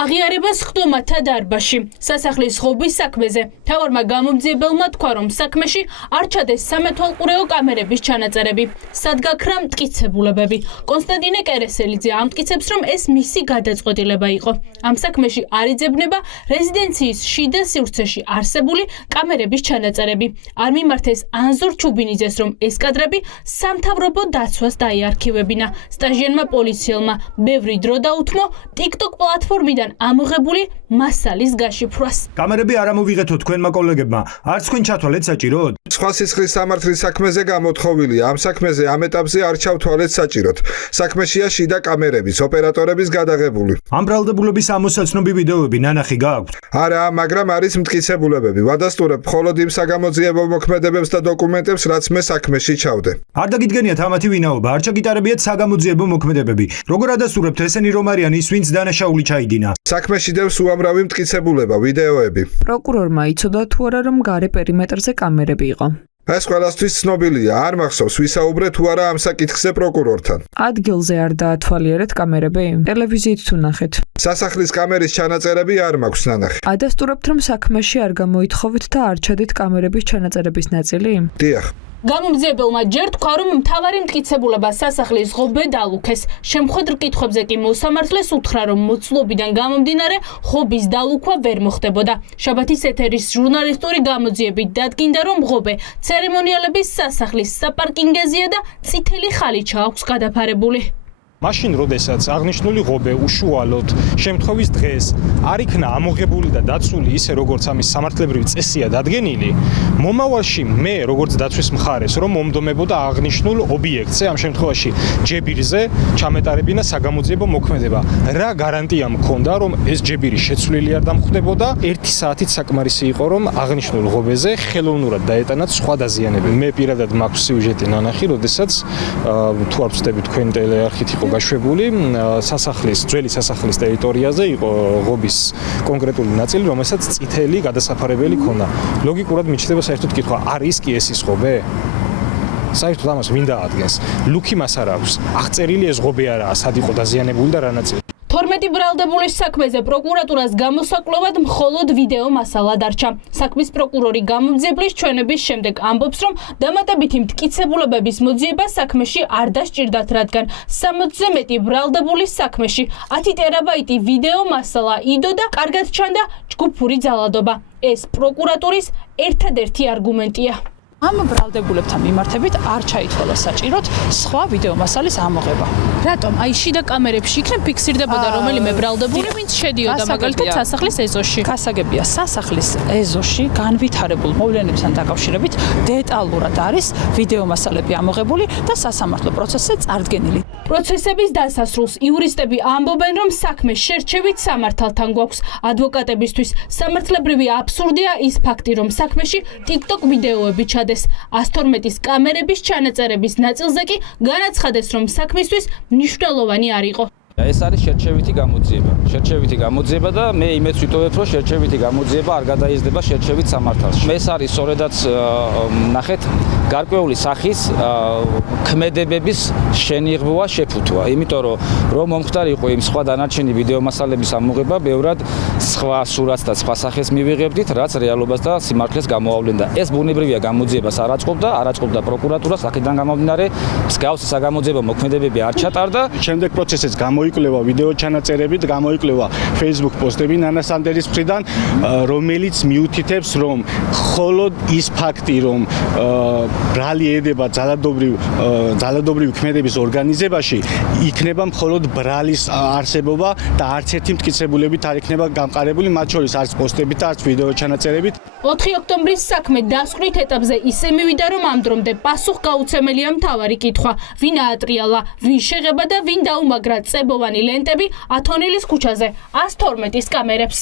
აღიარებას ხდომათა დარბაზში. სასახლის ღობის საქმეზე მთავარმა გამომძიებელმა თქვა, რომ საქმეში არ ჩადეს სამეთვალყურეო კამერების ჩანაწერები, სადგაქრა მტკიცებულებები. კონსტანტინე კერესელიძე ამტკიცებს, რომ ეს მისი გადაწყვეტილება იყო. ამ საქმეში არ იძებნება რეზიდენციის შიდა სივრცეში არსებული კამერების ჩანაწერები. არ მიმართეს ანზორ ჩუბინიძეს, რომ ეს კადრები სამთავრობო დაცვას დაიარქივებინა. სტაჟიანმა პოლიციელმა ბევრი დრო დაუთმო TikTok პლატფორმიდან ამოღებული მასალის გაშიფრვას. კამერები არ ამოვიღეთო თქვენმა კოლეგებმა, არც თქვენ ჩათვალეთ საჭიროდ. სხვა სისხლის სამართლის საქმეზე გამოთხოვილია. ამ საქმეზე ამ ეტაპზე არ ჩავთვალეთ საჭიროდ. საქმეშია შიდა კამერების, ოპერატორების გადაღებული. ამ ბრალდებულების ამოსაცნობი ვიდეოები ნანახი გააქვთ? არა, მაგრამ არის მტკიცებულებები. ვადასტურებ მხოლოდ იმ საგამოძიებო მოქმედებებს და დოკუმენტებს, რაც მე საქმეში ჩავდე. არ დაგიდგენიათ ამათი ვინაობა, არ ჩაგიტარებიათ საგამოძიებო მოქმედებები. როგორ ადასტურებთ ესენი რომ არიან ის, ვინც დანაშაული ჩაიდინა? საქმეში დევს უამრავი მტკიცებულება, ვიდეოები. პროკურორმა იცოდა თუ არა, რომ გარე პერიმეტრზე კამერები იყო. ეს ყველასთვის ცნობილია, არ მახსოვს ვისაუბრე თუ არა ამ საკითხზე პროკურორთან. ადგილზე არ დაათვალიერეთ კამერები? ტელევიზიით თუ ნახეთ? სასახლის კამერის ჩანაწერები არ მაქვს ნანახი. ადასტურებთ, რომ საქმეში არ გამოითხოვეთ და არ ჩადეთ კამერების ჩანაწერების ნაწილი? დიახ. გამომძიებელმა ჯერ თქვა, რომ მთავარი მტკიცებულება სასახლის ღობე დალუქეს. შემხვედრ კითხვებზე კი მოსამართლეს უთხრა, რომ მოცულობიდან გამომდინარე ღობის დალუქვა ვერ მოხდებოდა. შაბათის ეთერის ჟურნალისტური გამოძიებით დადგინდა, რომ ღობე ცერემონიალების სასახლის საპარკინგეზეა და წითელი ხალიჩა აქვს გადაფარებული. მაშინ, როდესაც აღნიშნული ღობე უშუალოდ შემთხვევის დღეს არ იქნა ამოღებული და დაცული ისე, როგორც ამის სამართლებრივი წესია დადგენილი, მომავალში მე, როგორც დაცვის მხარეს, რომ მომდომებოდა აღნიშნულ ობიექტზე, ამ შემთხვევაში ჯებირზე, ჩამეტარებინა საგამოძიებო მოქმედება. რა გარანტია მქონდა, რომ ეს ჯებირი შეცვლილი არ დამხვდებოდა? 1 საათით საკმარისი იყო, რომ აღნიშნულ ღობეზე ხელოვნურად დაეტანათ სხვა დაზიანებები. მე პირადად მაქვს სიუჟეტი ნანახი, როდესაც თუ არ ვცდები თქვენი ტელეარხით იყო გაშვებული სასახლის, ძველი სასახლის ტერიტორიაზე იყო ღობის კონკრეტული ნაწილი, რომელსაც წითელი გადასაფარებელი ჰქონდა. ლოგიკურად მიჩნდება საერთოდ კითხვა, არის კი ეს ის ღობე? საერთოდ ამას ვინ დაადგენს? ლუქი მას არ აქვს. აღწერილი ეს ღობე არაა, სად იყო დაზიანებული და რა ნაწილი. 12 ბრალდებულის საქმეზე პროკურატურას გამოსაკვლევად მხოლოდ ვიდეო მასალა დარჩა. საქმის პროკურორი გამომძიებლის ჩვენების შემდეგ ამბობს, რომ დამატებითი მტკიცებულებების მოძიება საქმეში არ დასჭირდათ, რადგან 60-ზე მეტი ბრალდებულის საქმეში 10 ტერაბაიტი ვიდეო მასალა იდო და კარგად ჩანდა ჯგუფური ძალადობა. ეს პროკურატურის ერთადერთი არგუმენტია. ამ ბრალდებულებთან მიმართებით არ ჩაითვალა საჭიროდ სხვა ვიდეო მასალის ამოღება. რატომ? აი შიდა კამერებში იქნებ ფიქსირდებოდა რომელიმე ბრალდებული, ვინც შედიოდა მაგალითად სასახლის ეზოში. გასაგებია, სასახლის ეზოში განვითარებულ მოვლენებთან დაკავშირებით დეტალურად არის ვიდეო მასალები ამოღებული და სასამართლო პროცესზე წარდგენილი. პროცესების დასასრულს იურისტები ამბობენ, რომ საქმე შერჩევით სამართალთან გვაქვს. ადვოკატებისთვის სამართლებრივი აბსურდია ის ფაქტი, რომ საქმეში TikTok ვიდეოები ჩადეს. 112-ის კამერების ჩანაწერების ნაწილზე კი განაცხადეს, რომ საქმისთვის მნიშვნელოვანი არ იყო. ეს არის შერჩევითი გამოძიება. შერჩევითი გამოძიება და მე იმედს ვიტოვებ, რომ შერჩევითი გამოძიება არ გადაიზრდება შერჩევით სამართალში. ეს არის სწორედაც ნახეთ გარკვეული სახის ქმედებების შენიღბვა, შეფუთვა. იმიტომ რომ მომხდარი იყო იმ სხვა დანარჩენი ვიდეო მასალების ამოღება, ბევრად სხვა სურათს და სხვა სახეს მივიღებდით, რაც რეალობას და სიმართლეს გამოავლენდა. ეს ბუნებრივია გამოძიებას არ აწყობდა პროკურატურას, აქედან გამომდინარე, მსგავსი საგამოძიებო მოქმედებები არ ჩატარდა. შემდეგ პროცესიც გამოიკვლევა ვიდეო ჩანაწერებით, გამოიკვლევა Facebook პოსტები ნანა სანდერის მხრიდან, რომელიც მიუთითებს, რომ მხოლოდ ის ფაქტი, რომ ბრალი ედება ძალადობრივი ქმედების ორგანიზებაში, იქნება მხოლოდ ბრალის არსებობა და არც ერთი მტკიცებულებით არ იქნება გამყარებული, მათ შორის არც პოსტებით და არც ვიდეო ჩანაწერებით. 4 ოქტომბრის საქმე დასკვნით ეტაპზე ისე მივიდა, რომ ამ დრომდე პასუხგაუცემელია მთავარი კითხვა, ვინ აატრიალა, ვინ შეღება და ვინ დაუმაგრა წებოვანი ლენტები ათონილის ქუჩაზე 112-ის კამერებს.